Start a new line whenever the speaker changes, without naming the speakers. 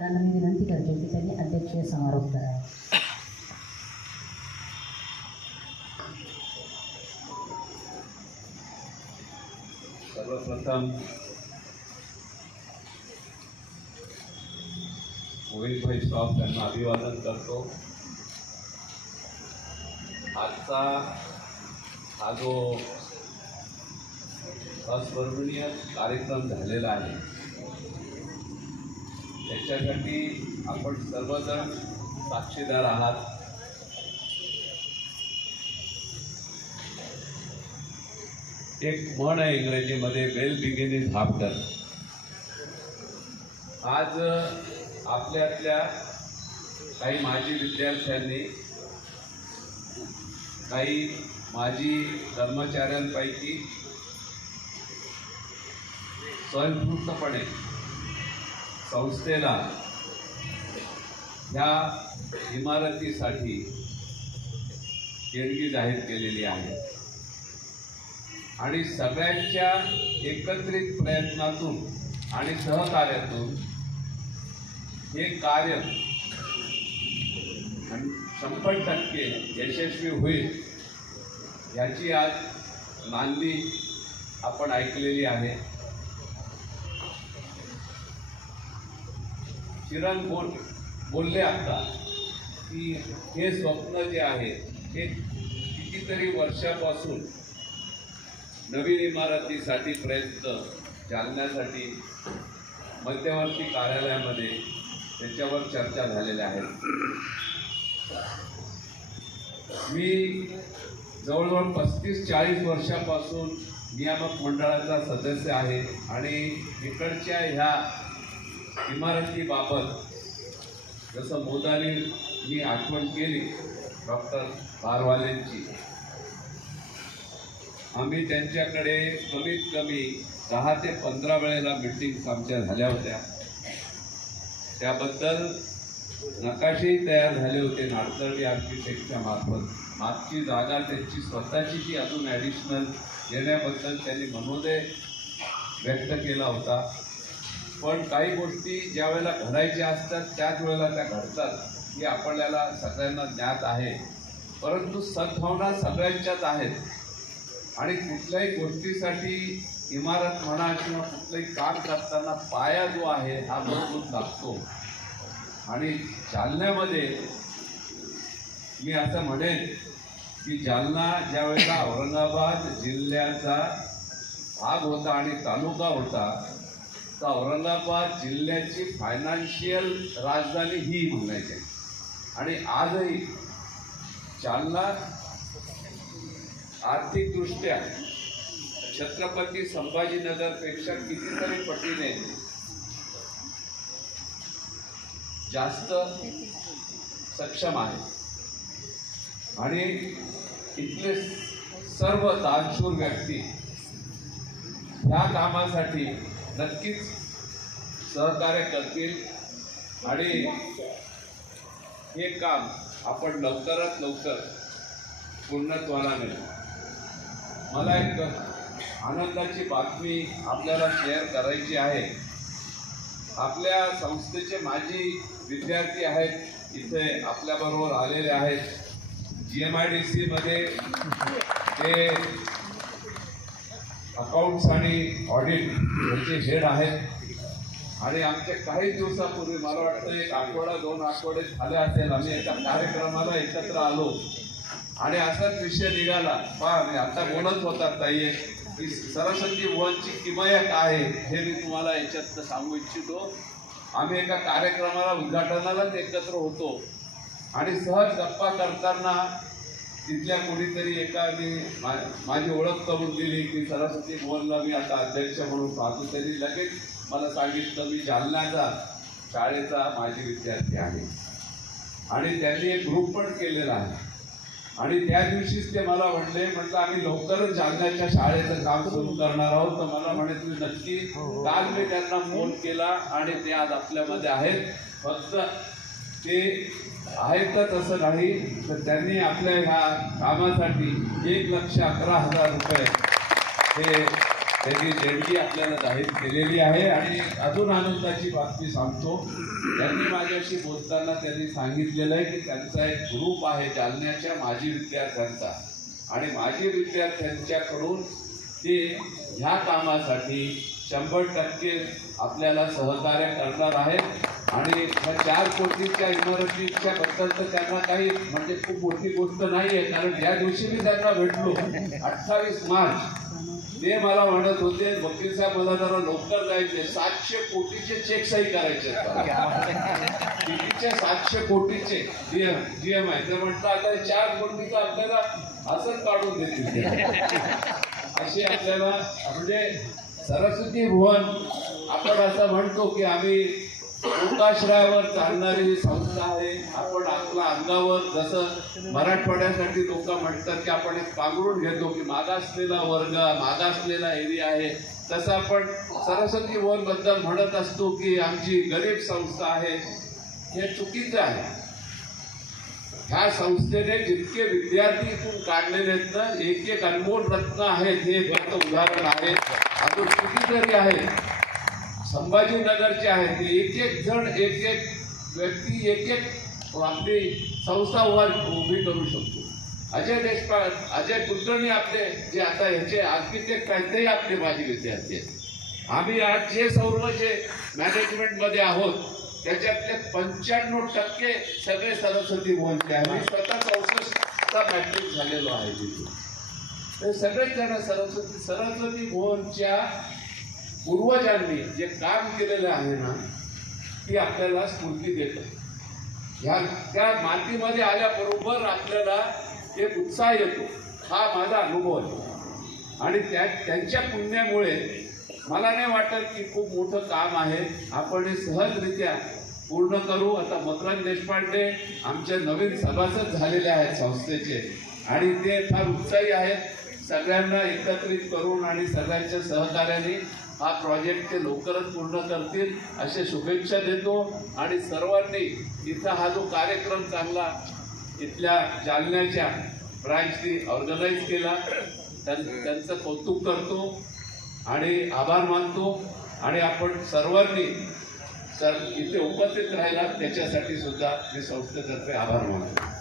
सरांना मी विनंती करते की त्यांनी अध्यक्षीय समारोप करावा.
सर्वप्रथम मोहितभाई श्रॉफ त्यांना अभिवादन करतो. आजचा हा जो अस्मरणीय कार्यक्रम झालेला आहे त्याच्यासाठी आपण सर्वजण साक्षीदार आहात. एक म्हण आहे इंग्रजीमध्ये वेल बिगिन इज आफ्टर आज आपल्यातल्या काही माजी विद्यार्थ्यांनी काही माजी कर्मचाऱ्यांपैकी स्वयंस्फूर्तपणे संस्थेला ह्या इमारतीसाठी देणगी जाहीर केलेली आहे. आणि सगळ्यांच्या एकत्रित प्रयत्नातून आणि सहकार्यातून हे कार्य शंभर टक्के यशस्वी होईल याची आज नांदी आपण ऐकलेली आहे. किरण बोल बोलले आता की हे स्वप्न जे आहे हे कितीतरी वर्षापासून नवीन इमारतीसाठी प्रयत्न चालण्यासाठी मध्यवर्ती कार्यालयामध्ये त्याच्यावर चर्चा झालेल्या आहेत. मी जवळजवळ पस्तीस चाळीस वर्षापासून नियामक मंडळाचा सदस्य आहे आणि इकडच्या ह्या इमारतीबाबत जसं मोदाने मी आठवण केली डॉक्टर बारवालेंची आम्ही त्यांच्याकडे कमीत कमी दहा ते पंधरा वेळेला मिटिंग्स आमच्या झाल्या होत्या. त्याबद्दल नकाशेही तयार झाले होते. नाडकर्णी आर्किटेक्टच्या मार्फत. मागची जागा त्यांची स्वतःची जी अजून ॲडिशनल येण्याबद्दल त्यांनी मनोदय व्यक्त केला होता. पण काही गोष्टी ज्या वेळेला घडायच्या असतात त्याच वेळेला त्या घडतात ही आपल्याला सगळ्यांना ज्ञात आहे. परंतु सद्भावना सगळ्यांच्याच आहेत. आणि कुठल्याही गोष्टीसाठी इमारत म्हणा किंवा कुठलंही काम करताना पाया जो आहे हा मजबूत लागतो. आणि जालन्यामध्ये मी असं म्हणेन की जालना ज्या वेळेला औरंगाबाद जिल्ह्याचा भाग होता आणि तालुका होता तर औरंगाबाद जिल्ह्याची फायनान्शियल राजधानी ही म्हणायची आणि आजही जालना आर्थिकदृष्ट्या छत्रपती संभाजीनगरपेक्षा कितीतरी पटीने जास्त सक्षम आहे. आणि इथले सर्व दानशूर व्यक्ती ह्या कामासाठी नक्कीच सहकार्य करतील. आणि हे काम आपण लवकरात लवकर पूर्णत्वाला नेऊ मला एक आनंदाची बातमी आपल्याला शेअर करायची आहे. आपल्या संस्थेचे माजी विद्यार्थी आहेत इथे आपल्याबरोबर आलेले आहेत. जी एम आय डी सीमध्ये ते अकाउंट्स आणि ऑडिट यांचे हेड आहेत. आणि आमच्या काही दिवसापूर्वी मला वाटतं एक आठवडा दोन आठवडे झाले असेल. आम्ही एका कार्यक्रमाला एकत्र आलो. आणि असाच विषय निघाला. पहा मी आता बोलत होता ताई की सरस्वती वनची किमया काय आहे हे मी तुम्हाला याच्यात सांगू इच्छितो. आम्ही एका कार्यक्रमाला उद्घाटनालाच एकत्र होतो. आणि सहज गप्पा करताना तिथल्या कोणीतरी एकाने मा माझी ओळख करून दिली की सरस्वती भुवनला मी आता अध्यक्ष म्हणून पाहतो. त्यांनी लगेच मला सांगितलं मी जालन्याचा शाळेचा माजी विद्यार्थी आहे. आणि त्यांनी एक ग्रुप पण केलेला आहे. आणि त्या दिवशीच ते मला म्हणले म्हटलं आम्ही लवकरच जालन्याच्या शाळेचं काम सुरू करणार आहोत. तर मला म्हणे तुम्ही नक्की काल मी त्यांना फोन केला आणि ते आज आपल्यामध्ये आहेत. फक्त ते आहेतच असं नाही तर त्यांनी आपल्या ह्या कामासाठी एक लक्ष अकरा हजार रुपये हे त्यांनी देणगी आपल्याला जाहीर केलेली आहे. आणि अजून आनंदाची बातमी सांगतो. त्यांनी माझ्याशी बोलताना त्यांनी सांगितलेलं आहे की त्यांचा एक ग्रुप आहे जालन्याच्या माजी विद्यार्थ्यांचा. आणि माजी विद्यार्थ्यांच्याकडून ते ह्या कामासाठी शंभर टक्के आपल्याला सहकार्य करणार आहेत. आणि ह्या चार कोटीच्या इमारतीच्या बद्दल तर त्यांना काही म्हणजे खूप मोठी गोष्ट नाही आहे कारण या दिवशी मी त्यांना भेटलो अठ्ठावीस मार्च ते मला म्हणत होते वकील साहेब मला जरा लवकर जायचे सातशे कोटीचे चेक सही करायचे आहेत. सातशे कोटीचे जीएम जीएम आहे ते म्हटलं आता चार कोटीचं आपल्याला असंच काढून देतील. अशी आपल्याला म्हणजे सरस्वती भुवन आपण असं म्हणतो की आम्ही लोकाश्रयावर चालणारी ही संस्था आहे आपण आपल्या अंगावर जसं मराठवाड्यासाठी लोक म्हणतात की आपण एक पांघरून घेतो की मागासलेला वर्ग मागासलेला एरिया आहे. तसं आपण सरस्वती भवनबद्दल म्हणत असतो की आमची गरीब संस्था आहे हे चुकीचं आहे. ह्या संस्थेने जितके विद्यार्थी इथून काढलेले आहेत ना एक एक अनमोल रत्न आहेत हे त्याचं उदाहरण आहे. अजून कितीतरी आहेत? संभाजीनगरचे आहेत. ते एक एक जण एक एक व्यक्ती एक एक आपली संस्था उभा उभी करू शकतो. अजय देशपांडे अजय कुलकर्णी आपले जे आता ह्याचे आर्किटेक्ट आहेत तेही आपले माजी विद्यार्थी आहेत. आम्ही आज जे सर्व जे मॅनेजमेंटमध्ये आहोत त्याच्यातले पंच्याण्णव टक्के सगळे सरस्वती भुवनचे आहे. मी स्वतः चौसष्टचा मॅट्रिक झालेलो आहे तिथे. ते सगळेच जण सरस्वती सरस्वती भुवनच्या पूर्वजांनी जे काम केलेलं आहे ना ती आपल्याला स्फूर्ती देतं. ह्या त्या मातीमध्ये आल्याबरोबर आपल्याला एक उत्साह येतो. हा माझा अनुभव आहे. आणि त्या त्यांच्या पुण्यामुळे मला नाही वाटत की खूप मोठं काम आहे. आपण हे सहजरित्या पूर्ण करू. आता मकरंद देशपांडे आमचे नवीन सभासद झालेले आहेत संस्थेचे. आणि ते फार उत्साही आहेत. सगळ्यांना एकत्रित करून आणि सगळ्यांच्या सहकार्याने हा प्रोजेक्ट ते लवकरच पूर्ण करतील अशा शुभेच्छा देतो. आणि सर्वांनी इथं हा जो कार्यक्रम चांगला इथल्या जालन्याच्या ब्रांचनी ऑर्गनाईज केला. त्यां- त्यांचं कौतुक करतो. आणि आभार मानतो आणि आपण सर्वांनी सर इथे उपस्थित राहिला त्याच्यासाठी सुद्धा मी संस्थेतर्फे आभार मानतो.